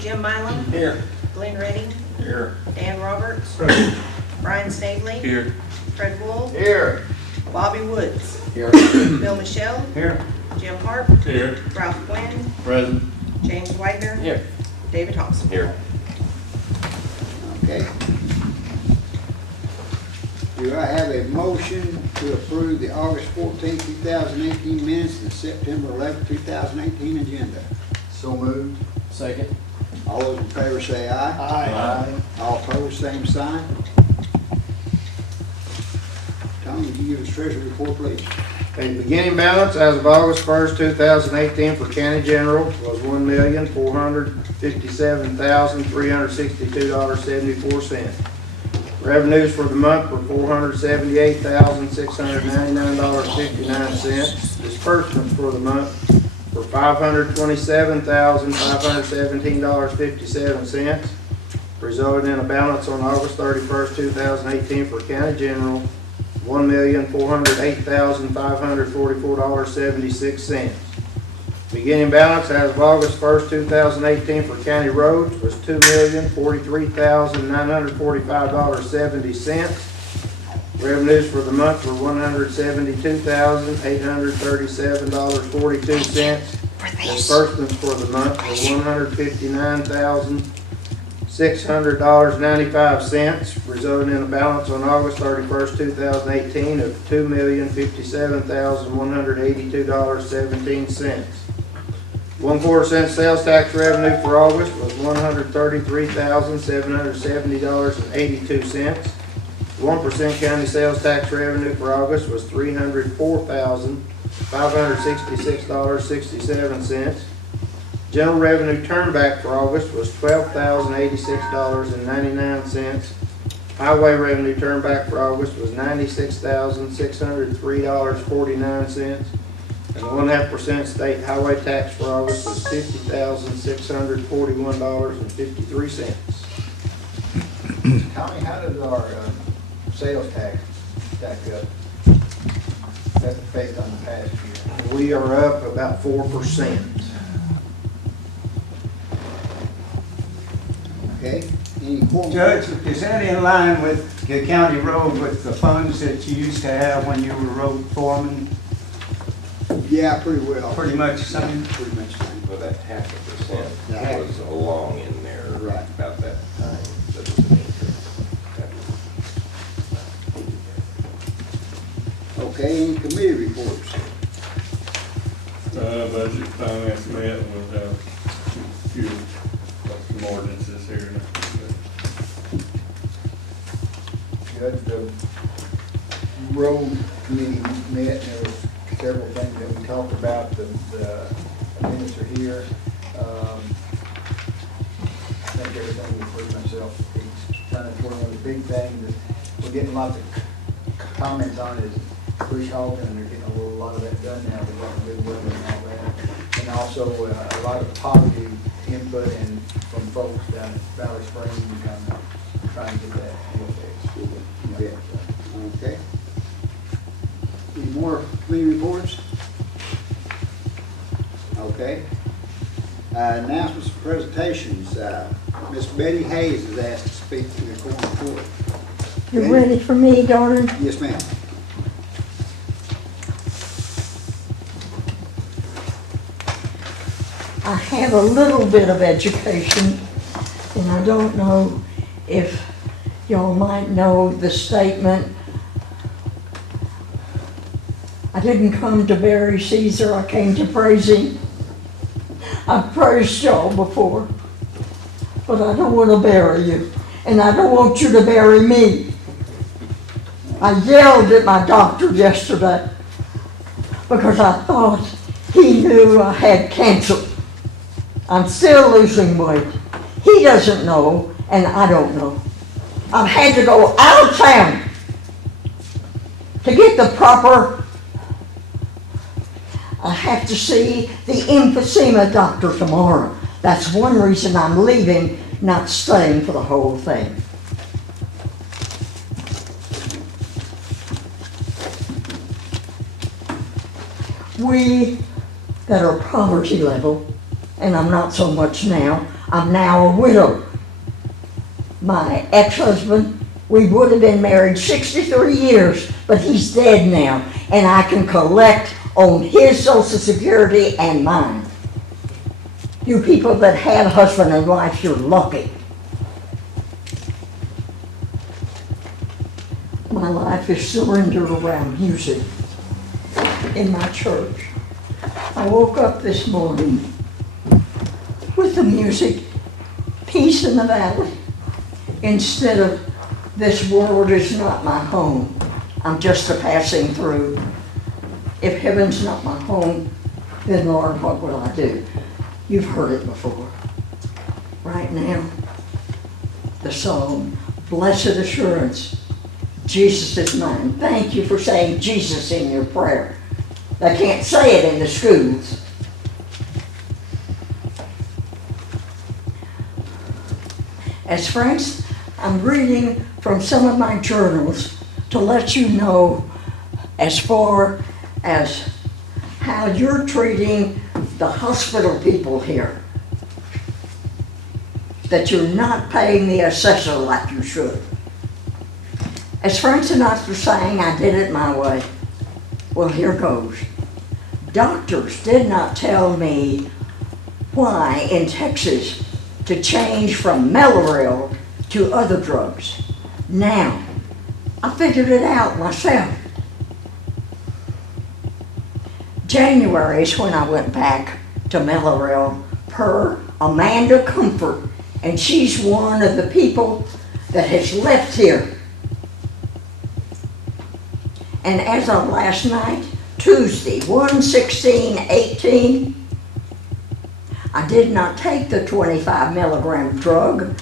Jim Mylum, Here. Glenn Redding, Here. Dan Roberts, Brian Snavely, Here. Fred Wool, Here. Bobby Woods, Here. Bill Michelle, Here. Jim Harp, Here. Ralph Quinn, Present. James Wagner, Here. David Thompson. Here. Okay. Do I have a motion to approve the August 14, 2018 minutes and September 11, 2018 agenda? So moved. Second. All those in favor say aye. Aye. All opposed, same sign. Tom, would you give us treasury report, please? The beginning balance as of August 1st, 2018 for County General was $1,457,362.74. Revenues for the month were $478,699.59. Disbursements for the month were $527,517.57, resulting in a balance on August 31st, 2018 for County General $1,408,544.76. Beginning balance as of August 1st, 2018 for county roads was $2,043,945.70. Revenues for the month were $172,837.42. Disbursements for the month were $159,600.95, resulting in a balance on August 31st, 2018 of $2,057,182.17. 1/4 cent sales tax revenue for August was $133,770.82. 1% county sales tax revenue for August was $304,566.67. General revenue turnback for August was $12,086.99. Highway revenue turnback for August was $96,603.49. And 1/2% state highway tax for August was $50,641.53. Tommy, how does our sales tax stack up? That's based on the past year. We are up about 4%. Okay, any quorum? Judge, is that in line with the county road with the funds that you used to have when you were road foreman? Yeah, pretty well. Pretty much same? Pretty much same. Well, that 0.5% Yeah. was along in there Right. about that time. That was an increase. Okay, any committee reports? Budget finance met with a few some ordinances here. Judge, the road committee met, and there was several things that we talked about, the minutes are here. I think everything was pretty much self-explanatory. The big thing that we're getting lots of comments on is Bruce Hogan, and they're getting a lot of that done now, they've got good weather and all that. And also a lot of positive input and from folks down at Valley Springs, and kind of trying to get that fixed. Okay. Any more committee reports? Okay. Announcements and presentations. Miss Betty Hayes is asked to speak to the Quorum Court. You Okay. ready for me, darling? Yes, ma'am. I have a little bit of education, and I don't know if y'all might know the statement, I didn't come to bury Caesar, I came to praise him. I've praised y'all before, but I don't want to bury you, and I don't want you to bury me. I yelled at my doctor yesterday because I thought he knew I had cancer. I'm still losing weight. He doesn't know, and I don't know. I've had to go out of town to get the proper, I have to see the emphysema doctor tomorrow. That's one reason I'm leaving, not staying for the whole thing. We that are poverty level, and I'm not so much now, I'm now a widow. My ex-husband, we would have been married 63 years, but he's dead now, and I can collect on his Social Security and mine. You people that have husband and wife, you're lucky. My life is surrendered around music in my church. I woke up this morning with the music, Peace in the Valley, instead of this world is not my home. I'm just a passing through. If heaven's not my home, then Lord, what will I do? You've heard it before. Right now, the song, Blessed Assurance, Jesus is mine. Thank you for saying Jesus in your prayer. They can't say it in the schools. As friends, I'm reading from some of my journals to let you know as far as how you're treating the hospital people here. That you're not paying the assessor like you should. As Frank Sinatra saying, I did it my way. Well, here goes. Doctors did not tell me why in Texas to change from Mellaril to other drugs. Now, I figured it out myself. January is when I went back to Mellaril per Amanda Comfort, and she's one of the people that has left here. And as of last night, Tuesday, 1/16/18, I did not take the 25 milligram drug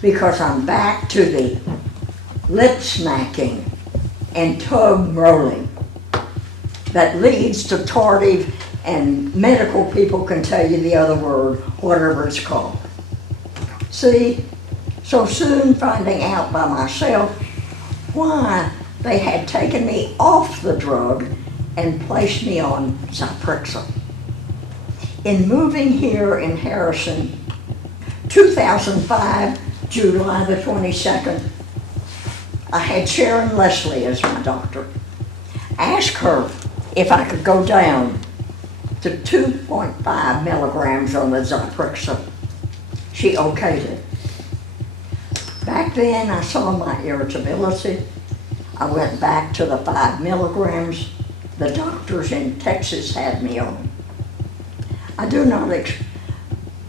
because I'm back to the lip smacking and tongue rolling that leads to tardive, and medical people can tell you the other word, whatever it's called. See, so soon finding out by myself why they had taken me off the drug and placed me on Zyprexa. In moving here in Harrison, 2005, July the 22nd, I had Sharon Leslie as my doctor. Asked her if I could go down to 2.5 milligrams on the Zyprexa. She okayed it. Back then, I saw my irritability. I went back to the 5 milligrams the doctors in Texas had me on. I do not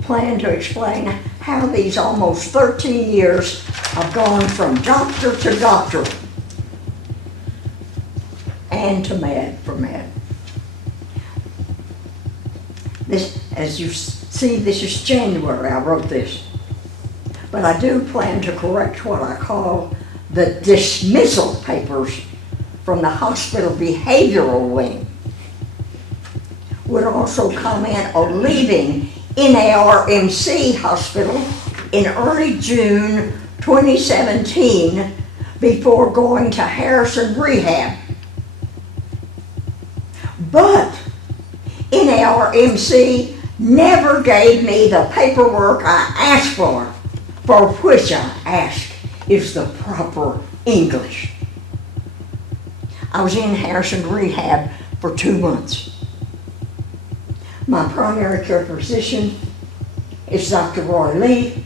plan to explain how these almost 13 years I've gone from doctor to doctor and to med for med. This, as you see, this is January, I wrote this. But I do plan to correct what I call the dismissal papers from the hospital behavioral wing. Would also comment on leaving NARMC Hospital in early June 2017 before going to Harrison Rehab. But NARMC never gave me the paperwork I asked for which I ask is the proper English. I was in Harrison Rehab for 2 months. My primary care physician is Dr. Roy Lee.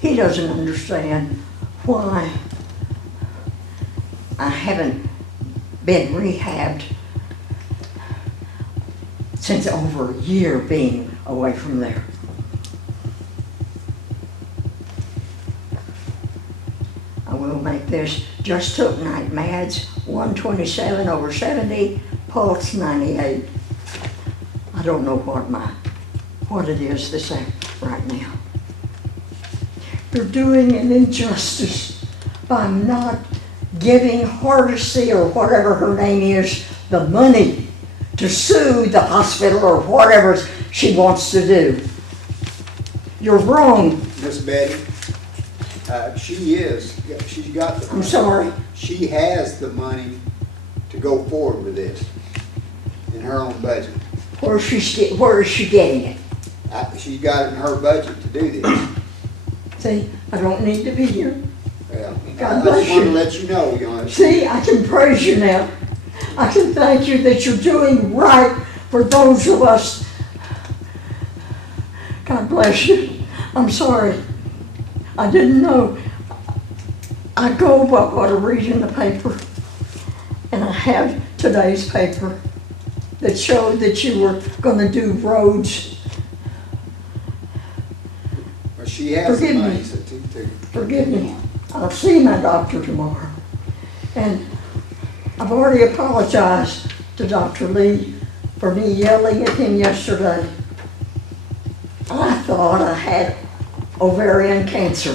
He doesn't understand why I haven't been rehabbed since over a year being away from there. I will make this, just took night meds, 127/70, pulse 98. I don't know what it is this right now. You're doing an injustice by not giving Hardesty, or whatever her name is, the money to sue the hospital or whatever she wants to do. You're wrong. Miss Betty, she's got the money. I'm sorry. She has the money to go forward with this in her own budget. Where is she getting it? She's got it in her budget to do this. See, I don't need to be here. Well, God I bless just wanted to you. let you know, you know. See, I can praise you now. I can thank you that you're doing right for those of us. God bless you. I'm sorry. I didn't know. I go by what I read in the paper. And I have today's paper that showed that you were going to do roads. Well, she has the Forgive money, me. so to Forgive me. I'll see my doctor tomorrow. And I've already apologized to Dr. Lee for me yelling at him yesterday. I thought I had ovarian cancer,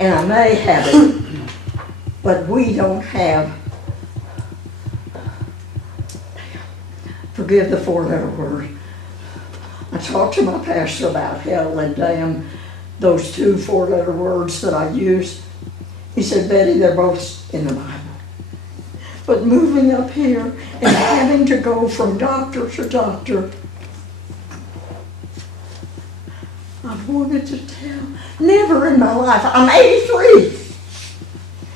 and I may have it, but we don't have, forgive the four-letter word. I talked to my pastor about hell and damn, those two four-letter words that I use. He said, Betty, they're both in the Bible. But moving up here and having to go from doctor to doctor, I've wanted to tell, never in my life, I'm 83,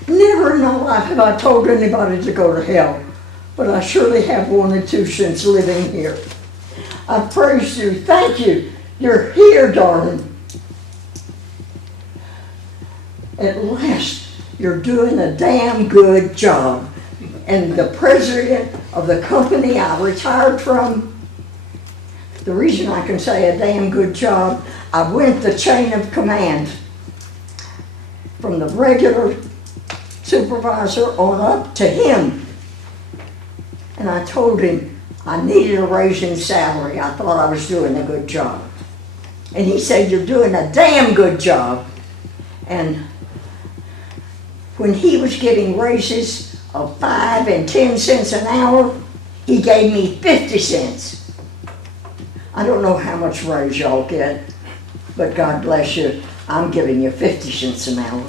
never in my life have I told anybody to go to hell, but I surely have wanted to since living here. I praise you, thank you, you're here, darling. At last, you're doing a damn good job. And the president of the company I retired from, the reason I can say a damn good job, I went the chain of command from the regular supervisor on up to him. And I told him I needed a raise in salary. I thought I was doing a good job. And he said, you're doing a damn good job. And when he was giving raises of 5 and 10 cents an hour, he gave me 50 cents. I don't know how much raise y'all get, but God bless you, I'm giving you 50 cents an hour.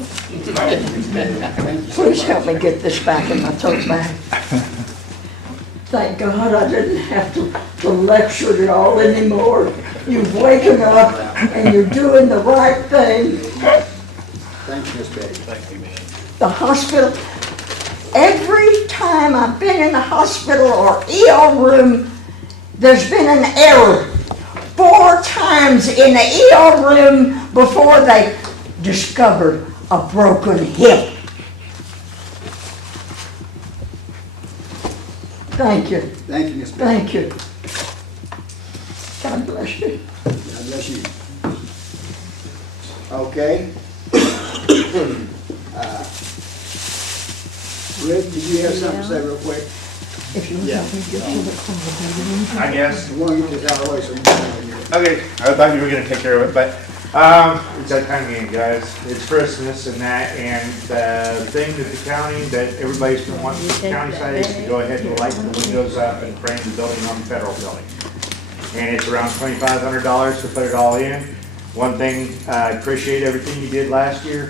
Please help me get this back in my tote bag. Thank God I didn't have to lecture y'all anymore. You've waken up and you're doing the right thing. thank you, Miss Betty. Thank you, man. The hospital, every time I've been in the hospital or ER room, there's been an error. 4 times in the ER room before they discovered a broken hip. Thank you, Thank you, Miss Betty. thank you. God bless you. God bless you. Okay. Rick, did you have something to say real quick? If you would help me get to the call, I guess. I want to get this out of the way so we can get out of here. Okay, I thought you were gonna take care of it, but, it's that time again, guys. It's Christmas and that, and the thing that the county, that everybody's been wanting from the county side is to go ahead and light the windows up and frame the building on the federal building. And it's around $2,500 to put it all in. One thing, I appreciate everything you did last year.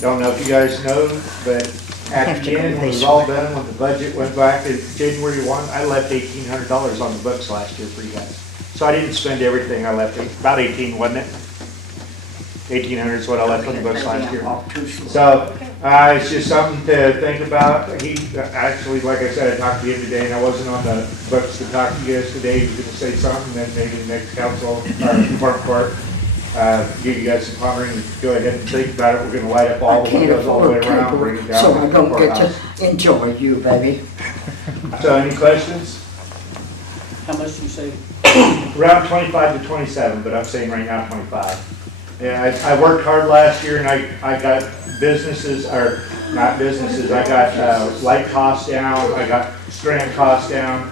Don't know if you guys know, but at the end, when it was all done, when the budget went back to January 1, I left $1,800 on the books last year for you guys. So I didn't spend everything, I left about 18, wasn't it? 1,800 is what I left on the books last year. So, it's just something to think about. He, actually, like I said, I talked to him today, and I wasn't on the books to talk to you guys today. He was gonna say something, then maybe the next council, or Quorum Court, give you guys some pondering, go ahead and think about it. We're gonna light up all I the can't windows all the way afford around, bring it cable, down. so I to the don't get courthouse. to enjoy you, baby. So, any questions? How much do you say? Around 25 to 27, but I'm saying right now 25. Yeah, I worked hard last year and I got businesses, or not businesses, I got light costs down, I got strand costs down,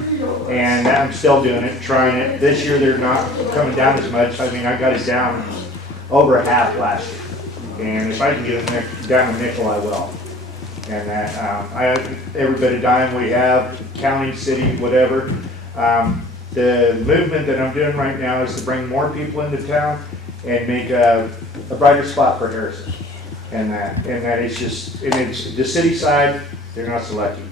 and I'm still doing it, trying it. This year they're not coming down as much. I mean, I got it down over a half last year. And if I can get it down a nickel, I will. And that, every bit of dime we have, county, city, whatever. The movement that I'm doing right now is to bring more people into town and make a brighter spot for Harrison. And that it's just, and it's the city side, they're not so lucky.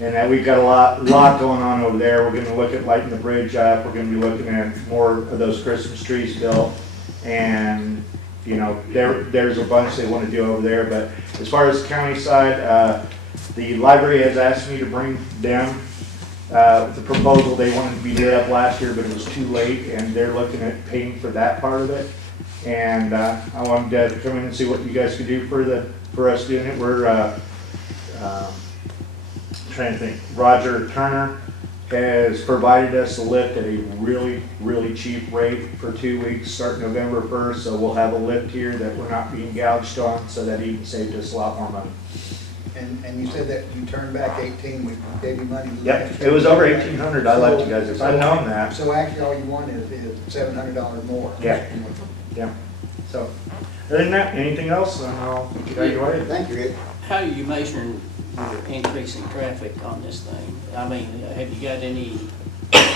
And that we've got a lot going on over there. We're gonna look at lighting the bridge up. We're gonna be looking at more of those Christmas trees built. And, you know, there's a bunch they wanna do over there. But as far as the county side, the library has asked me to bring them the proposal. They wanted to be lit up last year, but it was too late, and they're looking at paying for that part of it. And I wanted to come in and see what you guys could do for us doing it. We're trying to think. Roger Turner has provided us a lift at a really, really cheap rate for 2 weeks, starting November 1st. So we'll have a lift here that we're not being gouged on, so that he saved us a lot more money. And you said that you turned back 18, we gave you money. Yep, it was over 1,800. I left you guys, if I'd known that. So actually, all you want is $700 more. Yeah. Yeah. So, other than that, anything else? I'll get you away. Thank you, Rick. How are you measuring the increase in traffic on this thing? I mean, have you got any,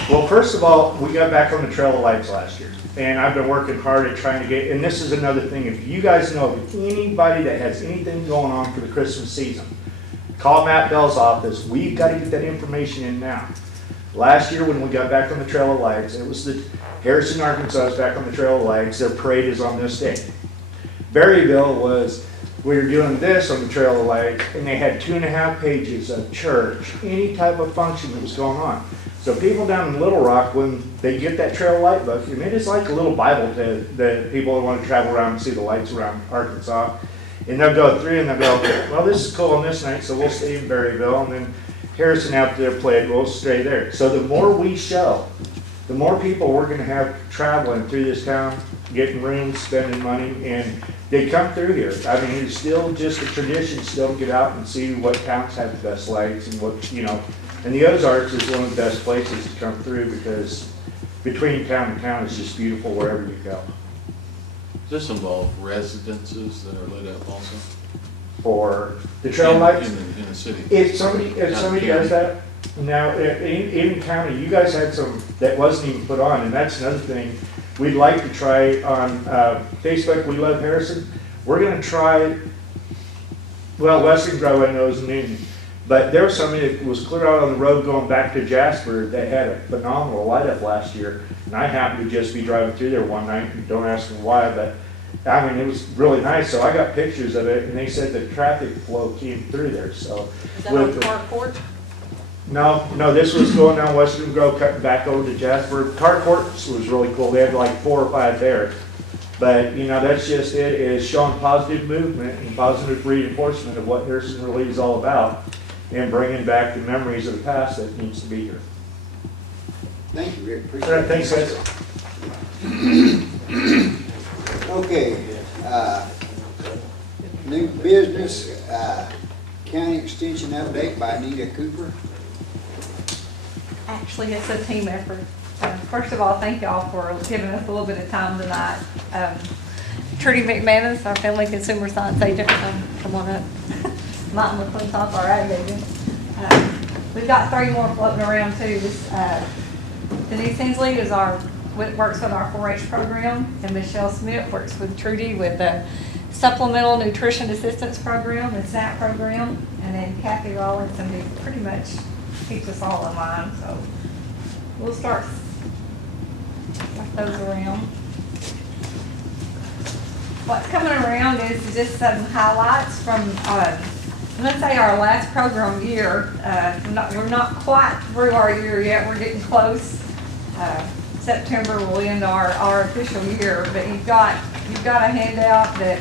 Well, first of all, we got back on the trail of lights last year, and I've been working hard at trying to get, and this is another thing, if you guys know of anybody that has anything going on for the Christmas season, call Matt Bell's office. We've got to get that information in now. Last year, when we got back on the trail of lights, it was the Harrison, Arkansas is back on the trail of lights. Their parade is on this day. Berryville was, we were doing this on the trail of lights, and they had 2.5 pages of church, any type of function that was going on. So people down in Little Rock, when they get that trail of light book, and it is like a little Bible to the people that want to travel around and see the lights around Arkansas. And they'll go through and they'll go, well, this is cool on this night, so we'll stay in Berryville. And then Harrison out there played, we'll stay there. So the more we show, the more people we're going to have traveling through this town, getting rooms, spending money, and they come through here. I mean, it's still just a tradition still to get out and see what towns have the best lights and what, you know. And the Ozarks is one of the best places to come through because between town and town, it's just beautiful wherever you go. Does this involve residences that are lit up also? For the trail lights, In the city? if somebody does that, now, in county, you guys had some that wasn't even put on, and that's another thing we'd like to try on Facebook. We Love Harrison. We're going to try, well, Western Grove I know is new, but there was somebody that was clear out on the road going back to Jasper that had a phenomenal light up last year, and I happened to just be driving through there one night, and don't ask me why, but I mean, it was really nice, so I got pictures of it, and they said the traffic flow came through there, so. Is that on Quorum Court? No, this was going down Western Grove, cutting back over to Jasper. Car Court was really cool. They had like 4 or 5 there. But, you know, that's just it, is showing positive movement and positive reinforcement of what Harrison really is all about and bringing back the memories of the past that needs to be here. Thank you, Rick. All Appreciate right, it. thanks, guys. Okay, new business, county extension update by Anita Cooper. Actually, it's a team effort. First of all, thank y'all for giving us a little bit of time tonight. Trudy McManus, our family consumer science agent, come on up. Martin McClintock, our ag agent. We've got 3 more floating around too. Denise Hensley works with our 4-H program, and Michelle Smith works with Trudy with the Supplemental Nutrition Assistance Program and SNAP program, and then Kathy Rawlinson, who pretty much keeps us all in line. So we'll start with those around. What's coming around is just some highlights from, let's say, our last program year. We're not quite through our year yet. We're getting close. September will end our official year, but you've got a handout that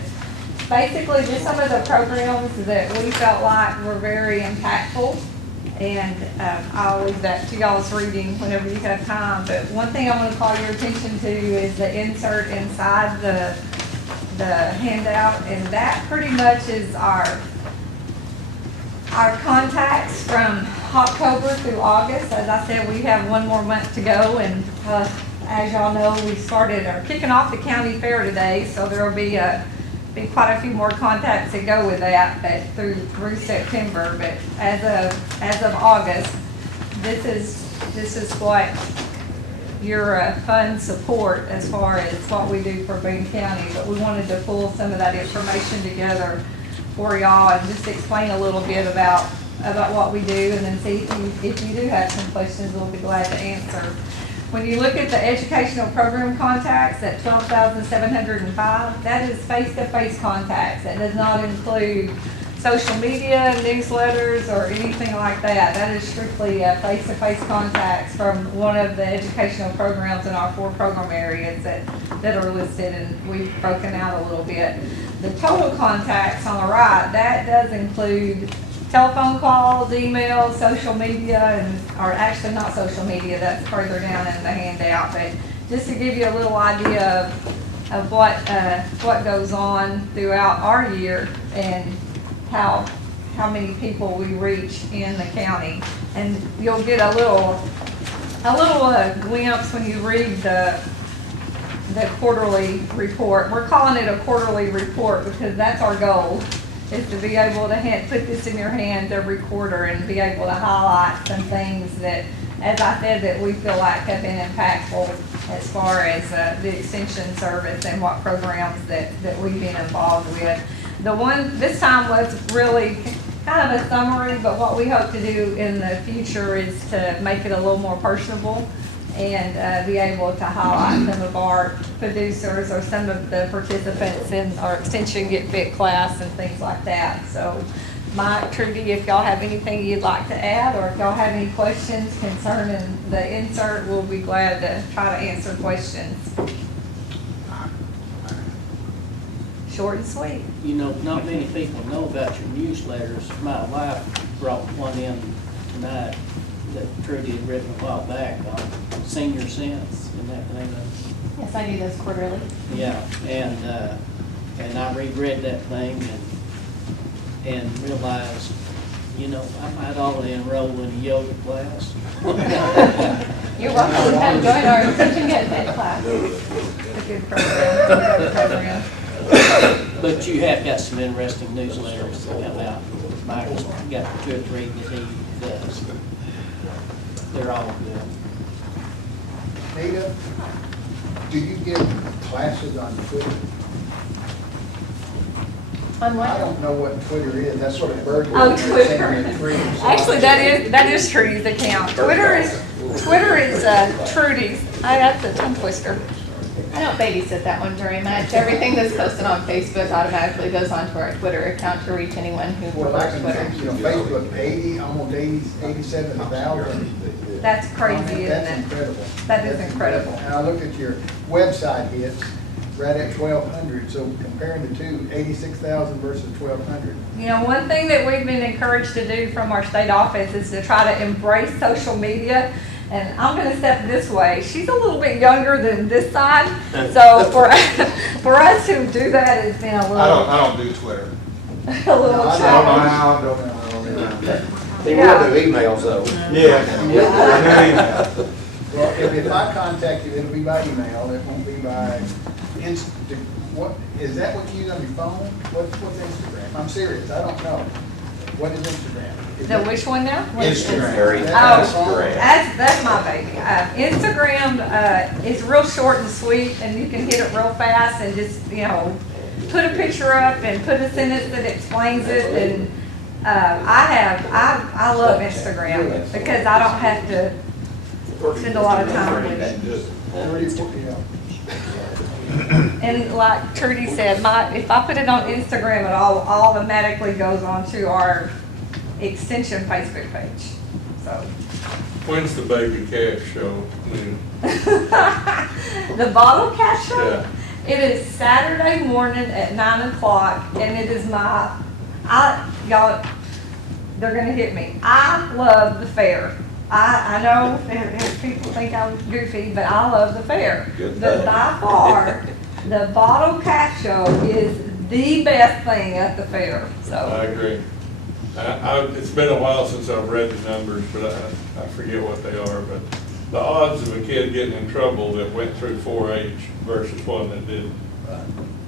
basically just some of the programs that we felt like were very impactful, and I'll leave that to y'all's reading whenever you have time. But one thing I want to call your attention to is the insert inside the handout, and that pretty much is our contacts from October through August. As I said, we have 1 more month to go, and as y'all know, we are kicking off the county fair today, so there will be quite a few more contacts that go with that, but through September. But as of August, this is what your fund support as far as what we do for Boone County. But we wanted to pull some of that information together for y'all and just explain a little bit about about what we do, and then see if you do have some questions, we'll be glad to answer. When you look at the educational program contacts at 12,705, that is face-to-face contacts. That does not include social media, newsletters, or anything like that. That is strictly face-to-face contacts from one of the educational programs in our 4 program areas that are listed, and we've broken out a little bit. The total contacts on the right, that does include telephone calls, emails, social media, or actually not social media, that's further down in the handout, but just to give you a little idea of what goes on throughout our year and how many people we reach in the county. And you'll get a little glimpse when you read the quarterly report. We're calling it a quarterly report because that's our goal, is to be able to put this in your hands every quarter and be able to highlight some things that, as I said, that we feel like have been impactful as far as the extension service and what programs that we've been involved with. The one this time was really kind of a summary, but what we hope to do in the future is to make it a little more personable and be able to highlight some of our producers or some of the participants in our Extension Get Fit class and things like that. So Mike, Trudy, if y'all have anything you'd like to add, or if y'all have any questions concerning the insert, we'll be glad to try to answer questions. Short and sweet. You know, not many people know about your newsletters. My wife brought one in tonight that Trudy had written a while back on Senior Sense and that thing. Yes, I do those quarterly. Yeah, and I reread that thing and realized, you know, I might ought to enroll in a yoga class. You're welcome to come join our Extension Get Fit class. It's a good program. But you have got some interesting newsletters that come out. Mike's got 2 or 3 that he does. They're all good. Nita, do you give classes on Twitter? On what? I don't know what Twitter is. That's sort of bird. Oh, Twitter. Actually, that is Trudy's account. Twitter is Trudy's. That's a tongue twister. I don't babysit that one very much. Everything that's posted on Facebook automatically goes onto our Twitter account to reach anyone who Well, I prefers can Twitter. think, Facebook, almost 87,000. That's crazy, isn't That's it? incredible. That is incredible. And I looked at your website hits, right at 1,200, so comparing the two, 86,000 versus 1,200. You know, one thing that we've been encouraged to do from our state office is to try to embrace social media. And I'm going to step this way. She's a little bit younger than this side, so for us to do that has been a little. I don't do Twitter. A little challenge. They will do emails though. Yeah. Well, if I contact you, it'll be by email, it won't be by what, is that what you use on your phone? What's Instagram? I'm serious, I don't know. What is Instagram? The which one now? Instagram. That's my baby. Instagram is real short and sweet, and you can hit it real fast and just, put a picture up and put a sentence that explains it. And I love Instagram because I don't have to spend a lot of time with it. And like Trudy said, if I put it on Instagram, it automatically goes onto our Extension Facebook page. So. When's the baby cash show? The bottle cash show? Yeah. It is Saturday morning at 9 o'clock, and it is y'all, they're gonna hit me. I love the fair. I know people think I'm goofy, but I love the fair. But by far, the bottle cash show is the best thing at the fair, so. I agree. It's been a while since I've read the numbers, but I forget what they are, but the odds of a kid getting in trouble that went through 4-H versus one that didn't,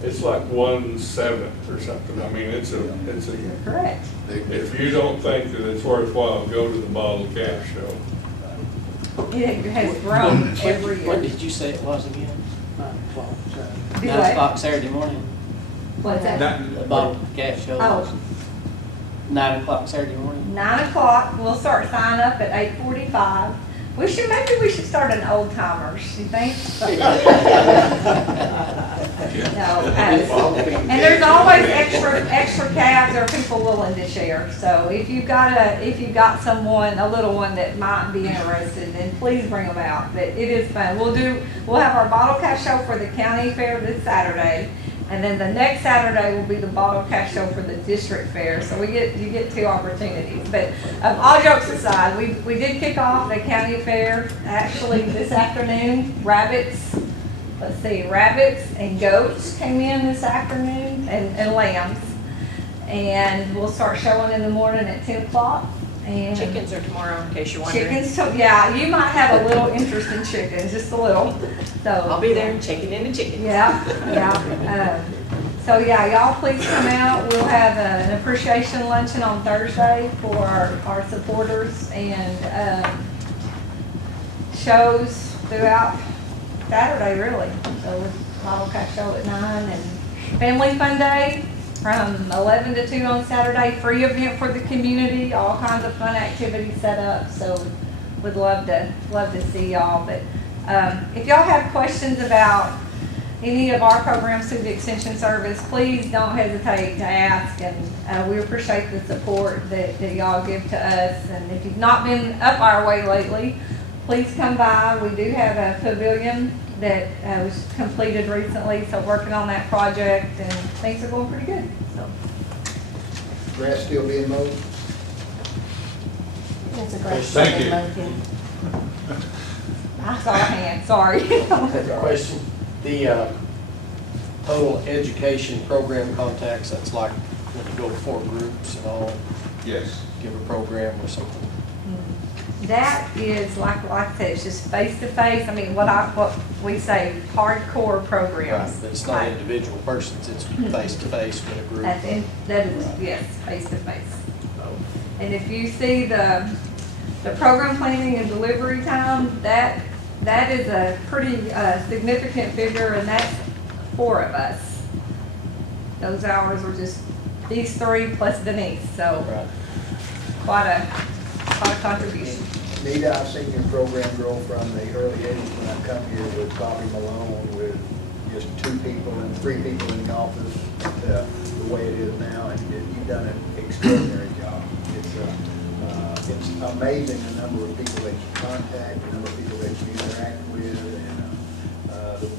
it's like 1/7 or something. I mean, it's a. Correct. If you don't think that it's worthwhile, go to the bottle cash show. It has grown every year. What did you say it was again? 9 o'clock. Do 9 what? o'clock Saturday morning. What's that? The bottle cash show. Oh. 9 o'clock Saturday morning. 9 o'clock, we'll start sign up at 8:45. Maybe we should start an old timers, you think? No, and there's always extra cabs or people willing to share. So if you've got someone, a little one that might be interested, then please bring them out. But it is fun. We'll have our bottle cash show for the county fair this Saturday. And then the next Saturday will be the bottle cash show for the district fair. So you get 2 opportunities. But all jokes aside, we did kick off the county fair actually this afternoon. Rabbits and goats came in this afternoon and lambs. And we'll start showing in the morning at 10 o'clock. And Chickens are tomorrow, in case you're wondering. Yeah, you might have a little interest in chickens, just a little. So I'll be there checking in the chickens. Yeah. So yeah, y'all please come out. We'll have an appreciation luncheon on Thursday for our supporters and shows throughout Saturday, really. So with bottle cash show at 9 and family fun day from 11 to 2 on Saturday. Free event for the community. All kinds of fun activities set up. So would love to see y'all. But if y'all have questions about any of our programs through the Extension Service, please don't hesitate to ask, and we appreciate the support that y'all give to us. And if you've not been up our way lately, please come by. We do have a pavilion that was completed recently, so working on that project, and things are going pretty good. So. Grass still being mowed? That's a great Thank you. I saw a hand, sorry. Question, the total education program contacts, that's like when you go before groups and all, Yes. give a program or something? That is like I said, it's just face-to-face. I mean, what we say, hardcore programs. Right, but it's not individual persons, it's face-to-face with a group. That is, yes, face-to-face. And if you see the program planning and delivery time, that is a pretty significant figure, and that's 4 of us. Those hours are just these 3 plus Denise, so Right. quite a contribution. Nita, I've seen your program grow from the early 80s when I come here with Bobby Malone with just 2 people and 3 people in the office to the way it is now, and you've done an extraordinary job. It's amazing the number of people that you contact, the number of people that you interact with, and the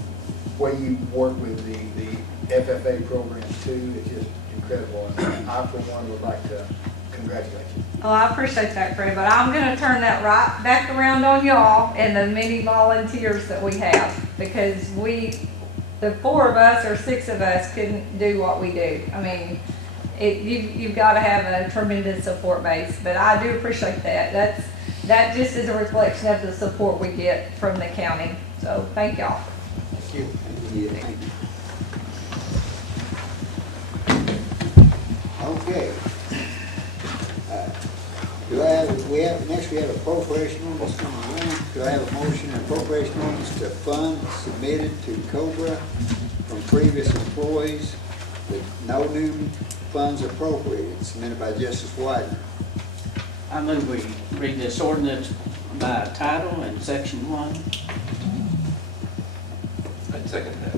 way you work with the FFA program too. It's just incredible. And I, for one, would like to congratulate you. Oh, I appreciate that, Fred, but I'm gonna turn that right back around on y'all and the many volunteers that we have, because the 4 of us or 6 of us couldn't do what we do. I mean, you've got to have a tremendous support base, but I do appreciate that. That just is a reflection of the support we get from the county. So thank y'all. Thank you. Okay. Next we have appropriation ordinance number 1. Do I have a motion and appropriation ordinance to funds submitted to COBRA from previous employees with no new funds appropriated, submitted by Justice Widener? I move we read this ordinance by title and section 1. I'd second that.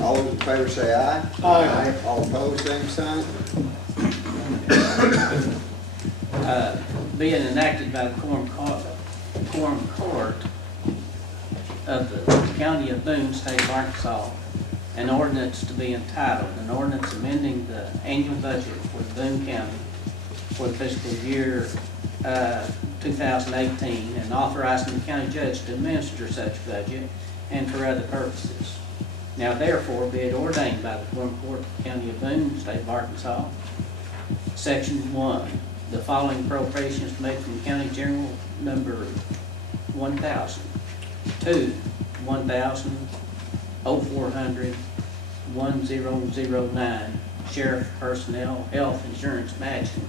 All those in favor say aye. Aye. All opposed, same sign. Being enacted by the Quorum Court of the County of Boone, State of Arkansas, an ordinance to be entitled, an ordinance amending the annual budget for Boone County for the fiscal year 2018, and authorizing the county judge to administer such budget and for other purposes. Now therefore be it ordained by the Quorum Court of the County of Boone, State of Arkansas, Section 1, the following appropriations made from County General Number 1000 to 1,0400 1009 Sheriff Personnel Health Insurance Matching,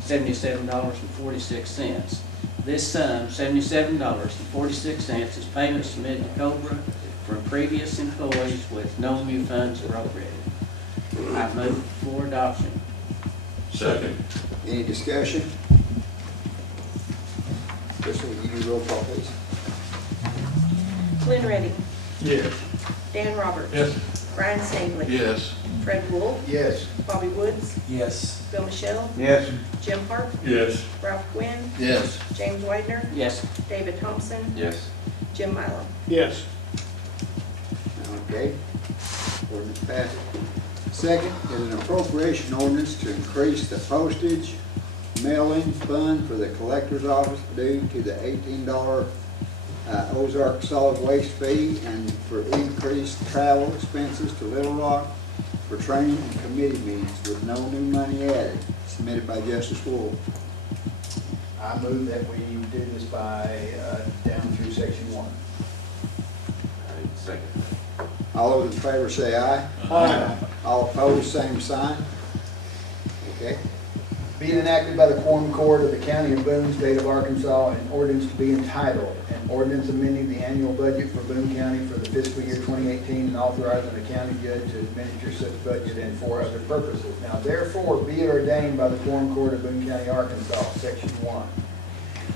$77.46. This sum, $77.46, is payment submitted to COBRA from previous employees with no new funds appropriated. I move for adoption. Second. Any discussion? Crystal, will you do roll call, please? Glenn Redding, Yes. Dan Roberts. Yes. Brian Snavely. Yes. Fred Wolf, Yes. Bobby Woods, Yes. Bill Michelle, Yes. Jim Park, Yes. Ralph Quinn, Yes. James Widener, Yes. David Thompson, Yes. Jim Milo. Yes. Okay. Ordinance passes. Second is an appropriation ordinance to increase the postage mailing fund for the collector's office due to the $18 Ozark solid waste fee and for increased travel expenses to Little Rock for training and committee meetings with no new money added, submitted by Justice Wolf. I move that we do this by, down through section 1. I second. All those in favor say aye. Aye. All opposed, same sign. Okay. Being enacted by the Quorum Court of the County of Boone, State of Arkansas, an ordinance to be entitled, an ordinance amending the annual budget for Boone County for the fiscal year 2018 and authorizing the county judge to administer such budget and for other purposes. Now therefore, be it ordained by the Quorum Court of Boone County, Arkansas, Section 1.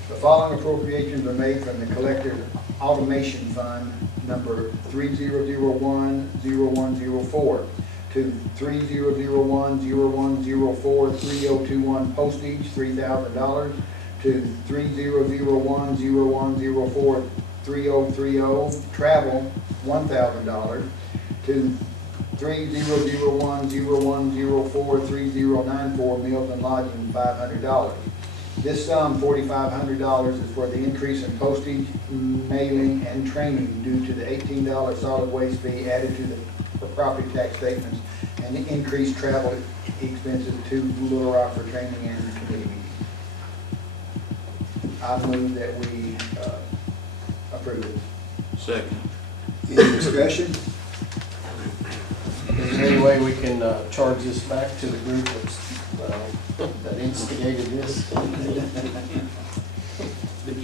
The following appropriations are made from the Collector's Automation Fund, number 3001-0104, to 3001-0104-3021 postage, $3,000, to 3001-0104-3030 travel, $1,000, to 3001-0104-3094 meals and lodging, $500. This sum, $4,500, is for the increase in postage, mailing, and training due to the $18 solid waste fee added to the property tax statements and the increased travel expenses to Little Rock for training and committee meetings. I move that we approve it. Second. Any discussion? Is there any way we can charge this back to the group that instigated this?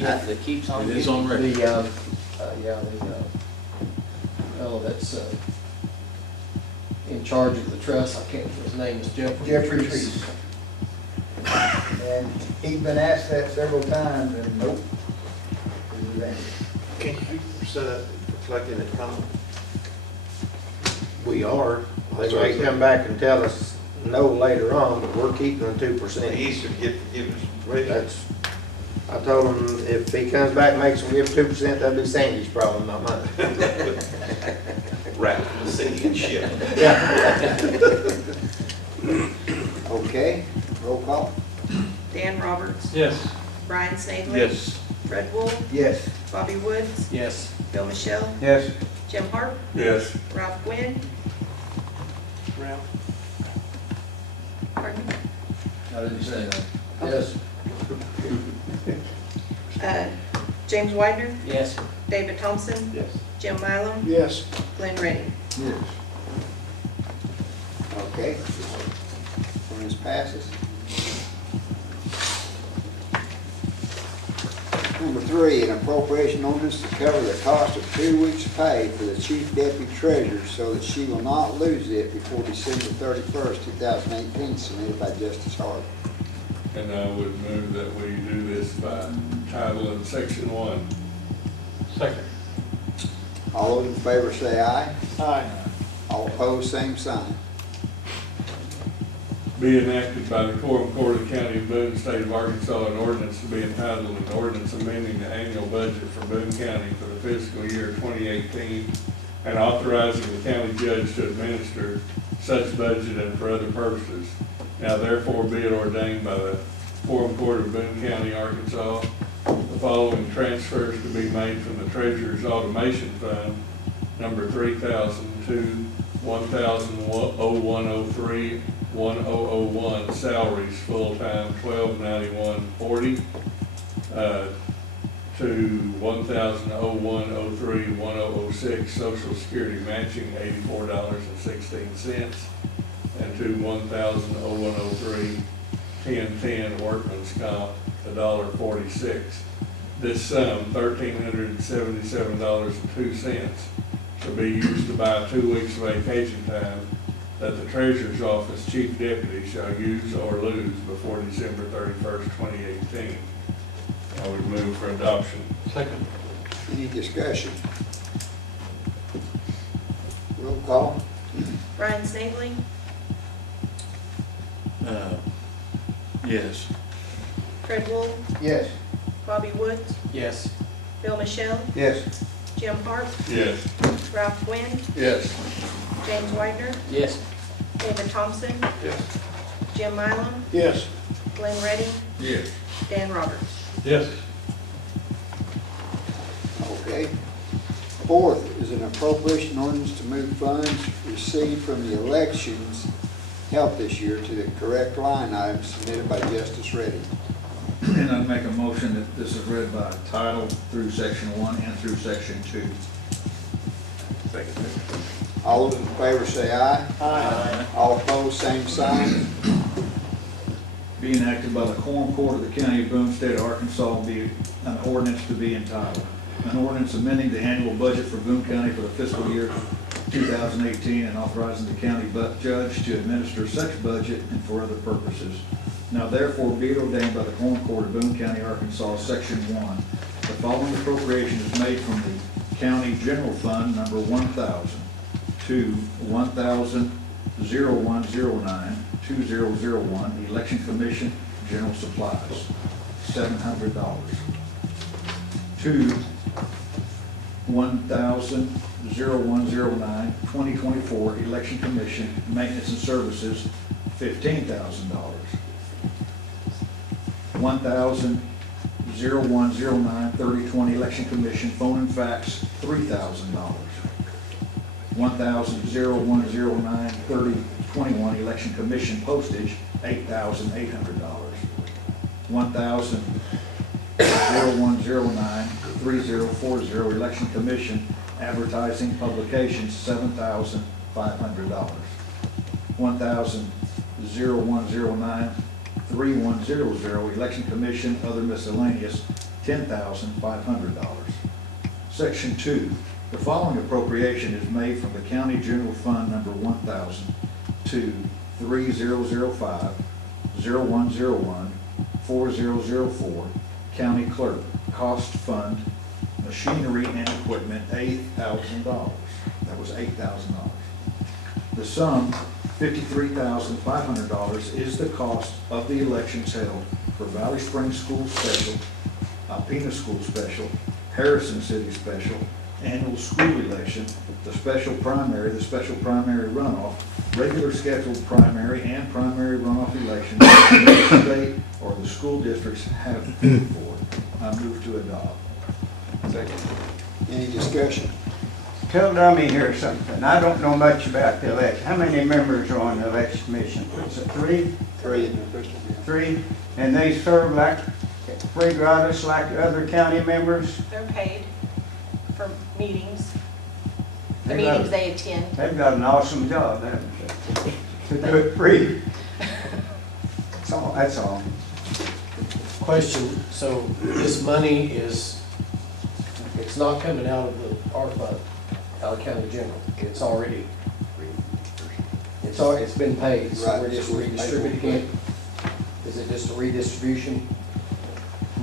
That keeps on. It is on record. The fellow that's in charge of the trust, I can't, his name is Jeffrey Treese. And he's been asked that several times and nope. This is it. Can you set up reflecting it from? We are. They may come back and tell us no later on, but we're keeping the 2%. He should give us permission. That's, I told him if he comes back and makes them give 2%, that'll be Sandy's problem, not mine. Wrap the city and ship. Okay, roll call. Dan Roberts, Yes. Brian Snavely. Yes. Fred Wolf, Yes. Bobby Woods, Yes. Bill Michelle, Yes. Jim Park, Yes. Ralph Quinn. Pardon me? I didn't say that. Yes. James Widener, Yes. David Thompson, Yes. Jim Milo, Yes. Glenn Redding. Yes. Okay. Ordinance passes. Number 3, an appropriation ordinance to cover the cost of 2 weeks' pay for the chief deputy treasurer so that she will not lose it before December 31st, 2018, submitted by Justice Hart. And I would move that we do this by title in section 1. Second. All those in favor say aye. Aye. All opposed, same sign. Be enacted by the Quorum Court of the County of Boone, State of Arkansas, an ordinance to be entitled an ordinance amending the annual budget for Boone County for the fiscal year 2018 and authorizing the county judge to administer such budget and for other purposes. Now therefore be it ordained by the Quorum Court of Boone County, Arkansas, the following transfers to be made from the Treasurer's Automation Fund, number 3,000 to 1,0103 1001 salaries full-time $1291.40 to 1,00103 1006 Social Security matching $84.16 and to 1,00103 1010 Workman's Comp $1.46. This sum, $1,377.02, to be used to buy 2 weeks vacation time that the treasurer's office chief deputy shall use or lose before December 31st, 2018. I would move for adoption. Second. Any discussion? Roll call? Brian Snavely, Yes. Fred Wool, Yes. Bobby Woods, Yes. Bill Michelle, Yes. Jim Park, Yes. Ralph Gwynn, Yes. James Widener, Yes. David Thompson, Yes. Jim Mylum, Yes. Glenn Redding, Yes. Dan Roberts. Yes. Okay. Fourth is an appropriation ordinance to move funds received from the elections held this year to the correct line item submitted by Justice Redding. And I'd make a motion that this is read by title through section 1 and through section 2. Second. All those in favor say aye. Aye. All opposed, same sign. Be enacted by the Quorum Court of the County of Boone, State of Arkansas, be an ordinance to be entitled. An ordinance amending the annual budget for Boone County for the fiscal year 2018 and authorizing the county judge to administer such budget and for other purposes. Now therefore be it ordained by the Quorum Court of Boone County, Arkansas, section 1, the following appropriation is made from the county general fund number 1,000 to 1,00109-2001 election commission general supplies, $700. To 1,00109-2024 election commission maintenance and services, $15,000. 1,00109-3020 election commission phone and fax, $3,000. 1,00109-3021 election commission postage, $8,800. 1,00109-3040 election commission advertising publications, $7,500. 1,00109-3100 election commission other miscellaneous, $10,500. Section 2, the following appropriation is made from the county general fund number 1,000 to 3005-0101-4004 county clerk cost fund machinery and equipment, $8,000. That was $8,000. The sum, $53,500, is the cost of the elections held for Valley Springs School Special, Alpena School Special, Harrison City Special, annual school election, the special primary runoff, regular scheduled primary and primary runoff elections the state or the school districts have paid for. I move to adopt. Second. Any discussion? Tell Dummy here something. I don't know much about the election. How many members are on the election commission? Is it 3? 3. 3? And they serve like free gratis like other county members? They're paid for meetings, the They got- meetings they attend. They've got an awesome job, haven't they? To do it free. That's all. Question, so this money is, it's not coming out of the our fund, out of county general. It's already, it's been paid, so we're just redistributing it. Is it just a redistribution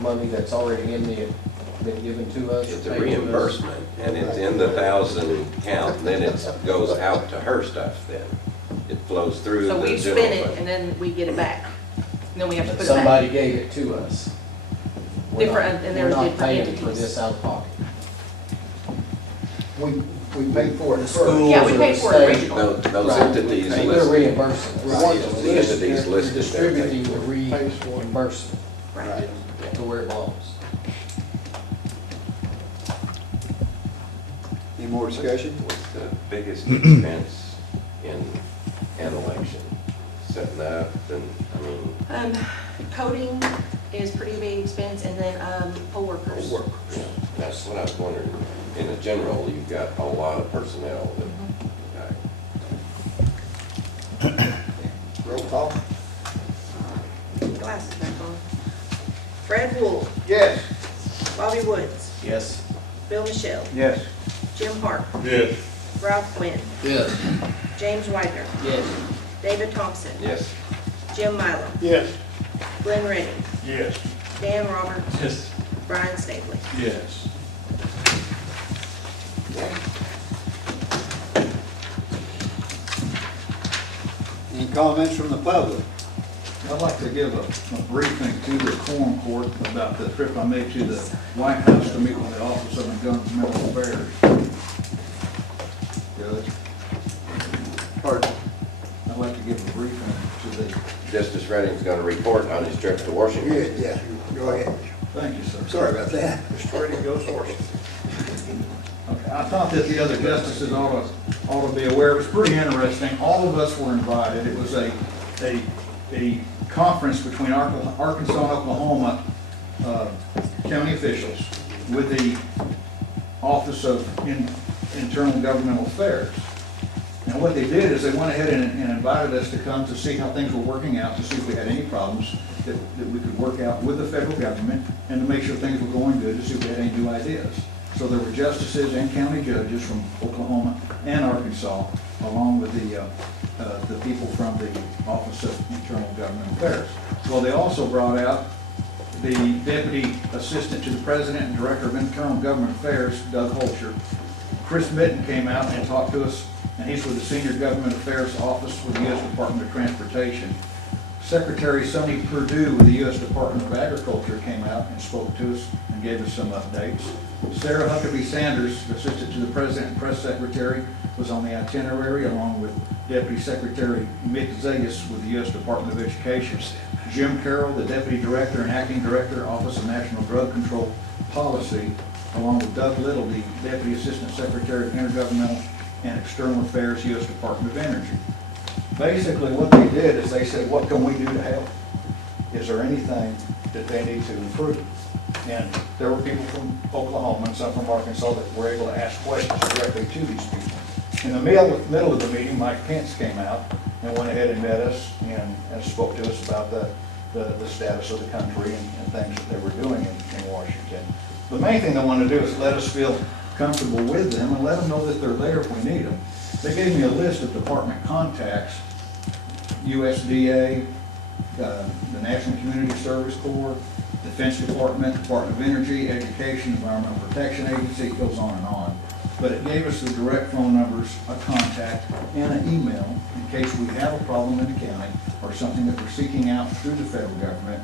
money that's already been given to us? It's a paid to us? reimbursement, and it's in the 1,000 count, and then it goes out to her stuff then. It flows through the So we general spend it fund. and then we get it back. And then we have to But put it back. somebody gave it to us. We're not- Different, and there's We're not different paying for entities. this out of pocket. We paid for it first. Yeah, we paid for it originally. Those Right. entities We're listed. reimbursing. Right, the entities listed there. Distributing the reimbursement Right. to where it belongs. Any more discussion? What's the biggest expense in an election? Setting up and, Coding is pretty big expense, and then, poll workers. Yeah, that's what I was wondering. In a general, you've got a lot of personnel that, Roll call? Glasses back on. Fred Wool, Yes. Bobby Woods, Yes. Bill Michelle, Yes. Jim Park, Yes. Ralph Quinn, Yes. James Widener, Yes. David Thompson, Yes. Jim Milo, Yes. Glenn Redding, Yes. Dan Roberts, Yes. Brian Stapley. Yes. Any comments from the public? I'd like to give a briefing to the Quorum Court about the trip I made to the White House to meet with the Office of Governmental Affairs. Judge, Pardon? I'd like to give a briefing to the, Justice Redding's gonna report on his trip to Washington. Good, yeah, go ahead. thank you, sir. Sorry about that. Straight and goes horse. Okay, I thought that the other justices ought to be aware. It was pretty interesting. All of us were invited. It was a conference between Arkansas and Oklahoma county officials with the Office of Internal Governmental Affairs. And what they did is they went ahead and invited us to come to see how things were working out, to see if we had any problems that we could work out with the federal government, and to make sure things were going good, to see if we had any new ideas. So there were justices and county judges from Oklahoma and Arkansas, along with the people from the Office of Internal Government Affairs. Well, they also brought out the Deputy Assistant to the President and Director of Internal Government Affairs, Doug Holscher. Chris Mitten came out and talked to us, and he's with the Senior Government Affairs Office with the U.S. Department of Transportation. Secretary Sonny Perdue with the U.S. Department of Agriculture came out and spoke to us and gave us some updates. Sarah Huckabee Sanders, Assistant to the President and Press Secretary, was on the itinerary along with Deputy Secretary Mick Zayas with the U.S. Department of Education. Jim Carroll, the Deputy Director and Acting Director, Office of National Drug Control Policy, along with Doug Little, the Deputy Assistant Secretary of Intergovernmental and External Affairs, U.S. Department of Energy. Basically, what they did is they said, what can we do to help? Is there anything that they need to improve? And there were people from Oklahoma and some from Arkansas that were able to ask questions directly to these people. In the middle of the meeting, Mike Pence came out and went ahead and met us and spoke to us about the status of the country and things that they were doing in Washington. The main thing they wanted to do is let us feel comfortable with them and let them know that they're there if we need them. They gave me a list of department contacts: USDA, the National Community Service Corps, Defense Department, Department of Energy, Education, Environmental Protection Agency. It goes on and on. But it gave us the direct phone numbers, a contact, and an email in case we have a problem in the county or something that we're seeking out through the federal government.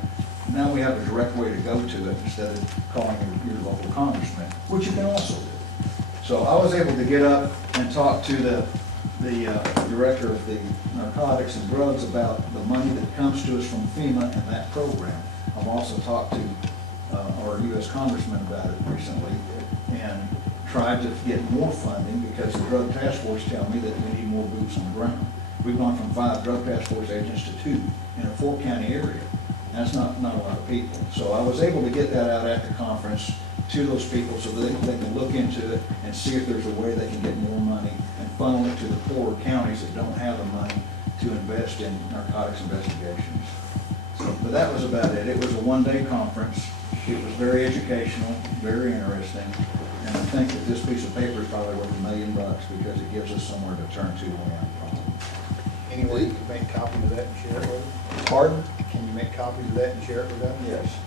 Now we have a direct way to go to it instead of calling your local congressman, which you can also do. So I was able to get up and talk to the director of the narcotics and drugs about the money that comes to us from FEMA and that program. I've also talked to our U.S. congressman about it recently and tried to get more funding because the drug task force tell me that we need more boots on the ground. We've gone from 5 drug task force agents to 2 in a 4-county area. That's not a lot of people. So I was able to get that out at the conference to those people so that they can look into it and see if there's a way they can get more money and funnel it to the poorer counties that don't have the money to invest in narcotics investigations. But that was about it. It was a one-day conference. It was very educational, very interesting, and I think that this piece of paper is probably worth $1 million because it gives us somewhere to turn to when we have a problem. Any way you can make copies of that and share it with them? Pardon? Can you make copies of that and share it with them? Yes.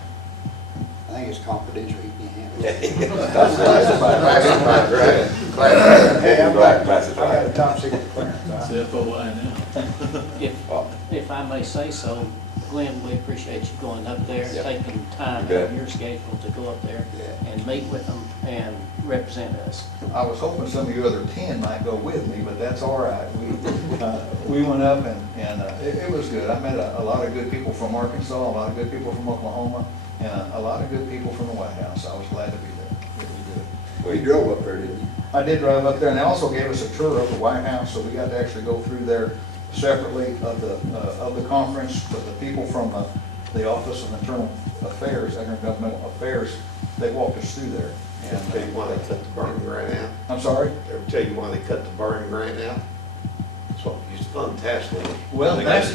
I think it's confidential, you can't handle it. Classified, right? Hey, I've got Classified. a top secret clearance. FOI now. If I may say so, Glenn, we appreciate you going up there, Yep. taking time out of your schedule to go up there and meet with them and represent us. I was hoping some of you other 10 might go with me, but that's all right. We went up and it was good. I met a lot of good people from Arkansas, a lot of good people from Oklahoma, and a lot of good people from the White House. I was glad to be there. It was good. Well, you drove up there, didn't you? I did drive up there, and they also gave us a tour of the White House, so we got to actually go through there separately of the conference. But the people from the Office of Internal Affairs, Intergovernmental Affairs, they walked us through there. And tell you why they cut the burning grant out? I'm sorry? Ever tell you why they cut the burning grant out? It's what used to fund task force. Well, that's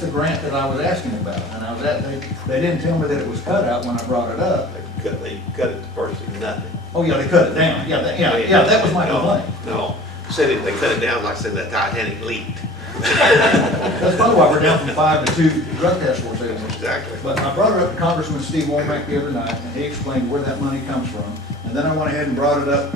the grant that I was asking about, and I was they didn't tell me that it was cut out when I brought it up. They cut it to virtually nothing. Oh, yeah, they cut it down. Yeah, that was my complaint. No, said it, they cut it down, like I said, that Titanic leaked. That's probably why we're down from 5 to 2 drug task force agents. Exactly. But I brought it up to Congressman Steve Womack the other night, and he explained where that money comes from. And then I went ahead and brought it up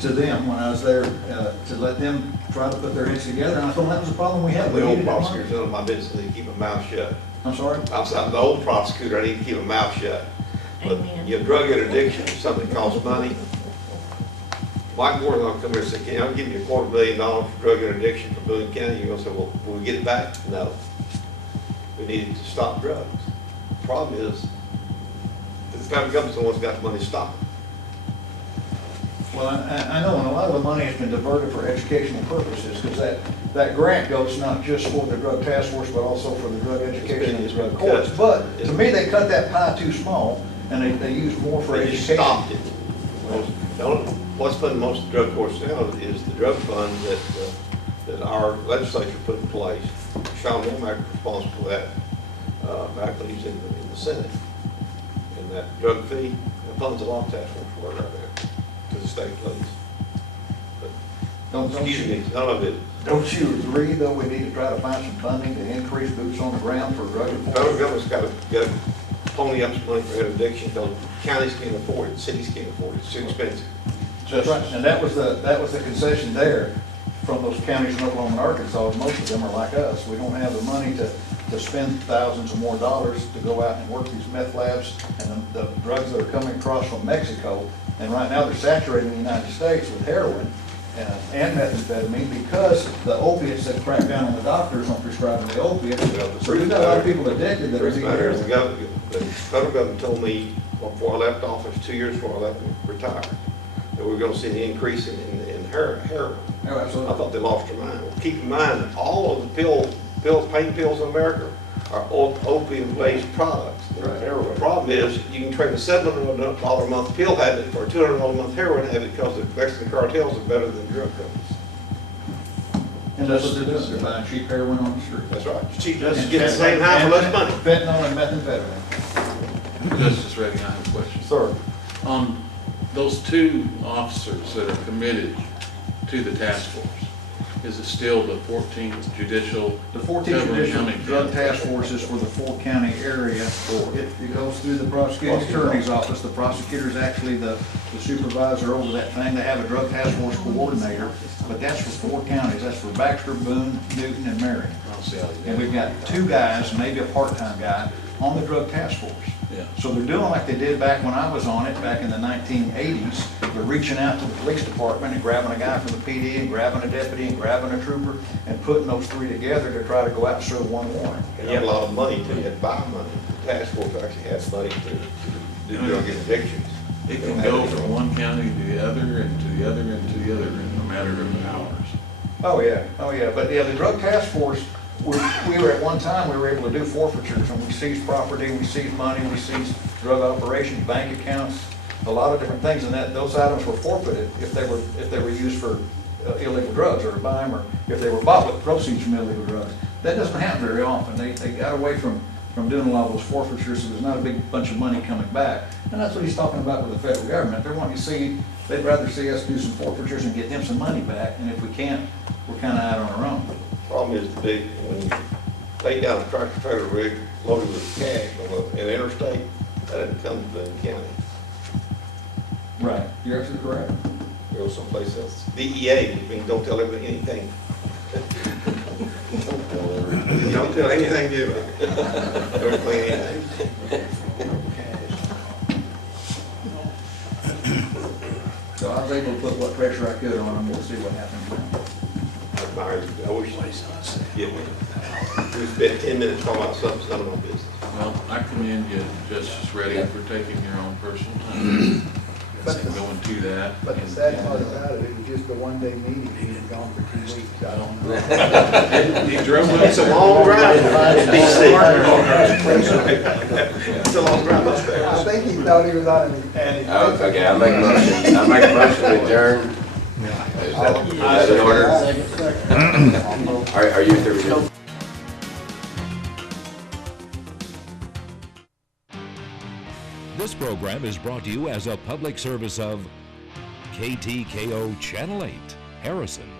to them when I was there, to let them try to put their heads together, and I told them that was a problem we had. We The old needed that money. prosecutor's none of my business, I need to keep my mouth shut. I'm sorry? I'm the old prosecutor, I need to keep my mouth shut. But your drug interdiction is something that costs money. Mike Moore's gonna come here and say, "Can I give you $250,000 for drug interdiction for Boone County?" You're gonna say, "Well, will we get it back?" No. We need to stop drugs. The problem is, the federal government's the one's got the money to stop it. Well, I know, and a lot of the money has been diverted for educational purposes, because that grant goes not just for the drug task force, but also for the drug education and the drug courts. But to me, they cut that pie too small, and they use more for They just education. stopped it. What's funding most of the drug courts now is the drug fund that our legislature put in place. Sean Womack was responsible for that back when he was in the Senate. And that drug fee, it funds a lot of task force work right there to the state police. But, excuse me, none of it. Don't you agree, though, we need to try to find some funding to increase boots on the ground for drug The enforcement? federal government's got to pony up some money for interdiction, because counties can't afford it, cities can't afford it, it's too expensive. That's right, and that was the concession there from those counties in Oklahoma and Arkansas. Most of them are like us. We don't have the money to spend thousands or more dollars to go out and work these meth labs and the drugs that are coming across from Mexico. And right now, they're saturating the United States with heroin and methamphetamine, because the opiates that crack down on the doctors on prescribing the opiates. So we've got a lot of people addicted that are The using matter is, heroin. the federal government told me before I left office, 2 years before I left and retired, that we were gonna see an increase in heroin. Oh, absolutely. I thought they lost their mind. Well, keep in mind, that all of the pain pills in America are opium-based products. Right. The problem is, you can trade a $700 a month pill habit for a $200 a month heroin habit, because the Mexican cartels are better than drug companies. And that's what they're doing. They're buying cheap heroin on the street. That's right. It's cheap, And just get the same high for less money. Fentanyl and methamphetamine. Justice Redding, I have a question. Sir. On those 2 officers that are committed to the task force, is it still the 14th Judicial? The 14th Judicial County Drug Task Force is for the 4-county area. It goes through the prosecuting attorney's office. The prosecutor is actually the supervisor over that thing. They have a drug task force coordinator, but that's for 4 counties. That's for Baxter, Boone, Newton, and Marion. I'll see how they And we've got 2 guys, maybe a part-time guy, on the drug task force. Yeah. So they're doing like they did back when I was on it, back in the 1980s. They're reaching out to the police department and grabbing a guy from the PD and grabbing a deputy and grabbing a trooper and putting those 3 together to try to go out and serve one warrant. And you have a lot of money to buy money. The task force actually has money to do drug interdictions. It can go from one county to the other and to the other and to the other in a matter of hours. Oh, yeah, but yeah, the drug task force, we were at one time, we were able to do forfeitures, and we seized property, we seized money, we seized drug operations, bank accounts, a lot of different things, and those items were forfeited if they were used for illegal drugs, or to buy them, or if they were bought with proceeds from illegal drugs. That doesn't happen very often. They got away from doing a lot of those forfeitures, so there's not a big bunch of money coming back. And that's what he's talking about with the federal government. They're wanting to see, they'd rather see us do some forfeitures and get them some money back, and if we can't, we're kind of out on our own. Problem is when you lay down a tractor trailer rig loaded with cash on an interstate, that doesn't come to Boone County. Right, you're absolutely correct. Go someplace else. DEA, don't tell everybody anything. Don't tell anything to them. Don't clean anything. So I was able to put what pressure I could on them, we'll see what happens. I wish, yeah, we spent 10 minutes talking about something, none of my business. Well, I commend you, Justice Redding, for taking your own personal time and going to that. But the sad part about it was just a one-day meeting, he was gone for 2 weeks, I don't know. He drove up. It's a long drive in DC. It's a long drive up there. I think he thought he was on an. Okay, I make a motion to adjourn. Is that in order? Are you through? This program is brought to you as a public service of KTKO Channel 8, Harrison.